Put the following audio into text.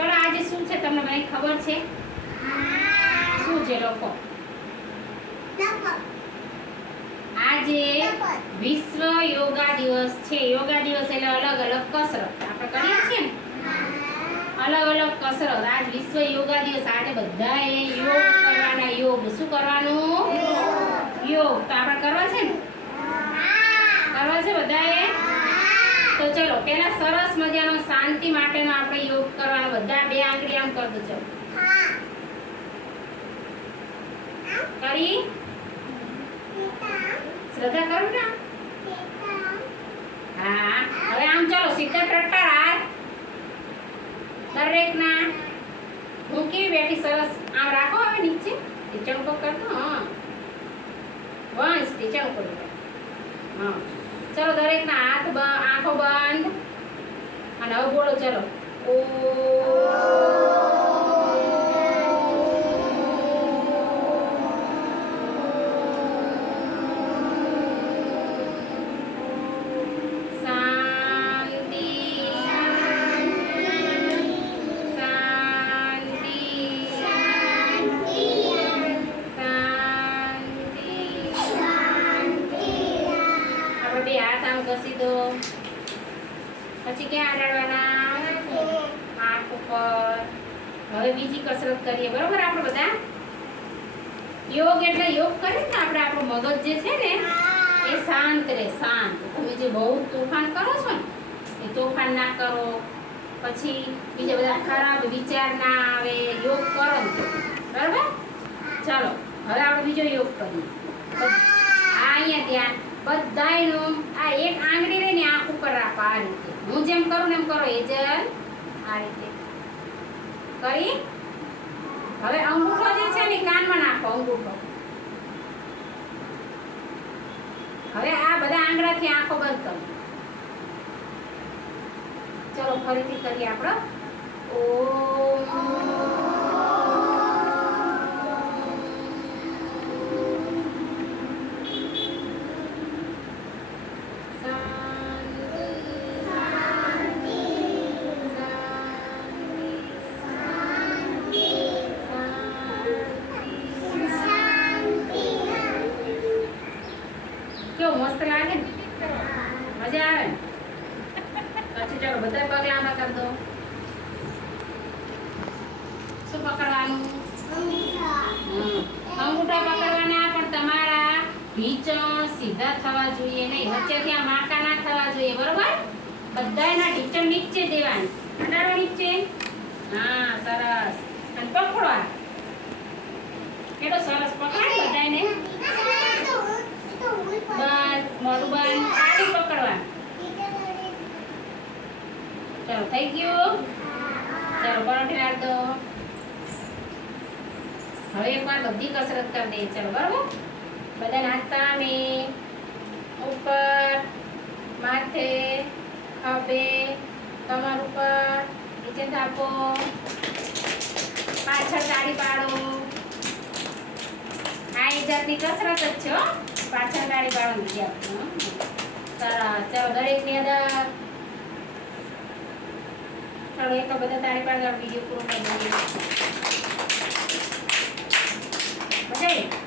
ચલો આજે શું છે? તમને ભાઈ ખબર છે? શું છે લોકો? આજે વિશ્વ યોગા દિવસ છે. યોગા દિવસ એટલે અલગ અલગ કસરત. આપણે કરીએ છીએ ને? અલગ અલગ કસરત. આજ વિશ્વ યોગા દિવસ. આજે બધાએ યોગ કરવાના યોગ. શું કરવાનું? યોગ. તો આપણે કરવા છે ને? કરવા છે બધાએ? તો ચલો પેલા સરસ મજાનો શાંતિ માટેનો આપણે યોગ કરવાનો. બધા બે આંગળી આમ કરી દો ચલો કરી? શ્રદ્ધા કરું ને હા. હવે આમ ચાલો, સીધા ટટ્ટાર દરેક ના હું કેવી બેઠી, સરસ. આમ રાખો હવે નીચે. ટીચર ઉપર કરતો, હા. વંશ ટીચર ઉપર. હા. ચલો દરેકના હાથ આંખો બંધ. અને હવે બોલો ચલો. ઓ. ઘસી દો પછી ક્યાં અડાડવાના આંખ ઉપર. હવે બીજી કસરત કરીએ. બરોબર આપણે બધા? યોગ એટલે યોગ કરીએ ને આપણે આપણું મગજ જે છે ને, એ શાંત રહે, શાંત. તમે જે બહુ તોફાન કરો છો ને, એ તોફાન ના કરો. પછી બીજા બધા ખરાબ વિચાર ના આવે. યોગ કરો બરોબર બરાબર? ચાલો, હવે આપણે બીજો યોગ કરીએ. આ અહીંયા ધ્યાન. બધાયનું આ એક આંગળી રહીને આંખ ઉપર રાખો આ રીતે. હું જેમ કરું એમ કરો એજલ આ રીતે. કરી? હવે અંગૂઠો જે છે ને કાનમાં નાખો, અંગૂઠો. હવે આ બધા આંગળાથી આંખો બંધ કરો. ચલો, ફરીથી કરીએ આપણે. મસ્ત લાગે ને? મજા આવે ને? પછી ચાલો બધા પગલા લાંબા કરી દો. શું પકડવાનું. અંગૂઠા પકડવાના, પણ તમારા ઢીચણ સીધા થવા જોઈએ નહીં. વચ્ચેથી આ માટા ના થવા જોઈએ, બરોબર? બધાના ઢીચણ નીચે દેવાની. નીચે હા સરસ અને પકડો આ. કેટલો સરસ પકડાય બધાયને બસ મોઢું બંધ આડી પકડવા ચાલો થઈ ગયું ચાલો, પરોઠી નાખ દો હવે એકવાર બધી કસરત કરી દઈએ. ચાલો, બરાબર? બધા નાસ્તા સામે, ઉપર, માથે, ખભે, કમર ઉપર, નીચે થાપો, પાછળ તાળી પાડો. આ એ જાતની કસરત જ છે પાછળ તાળી પાડો હં. સરસ. ચાલો, દરેકની અંદર ચાલો એક બધા તાળી પાડો વીડિયો પૂરો કરી દઈએ. મજા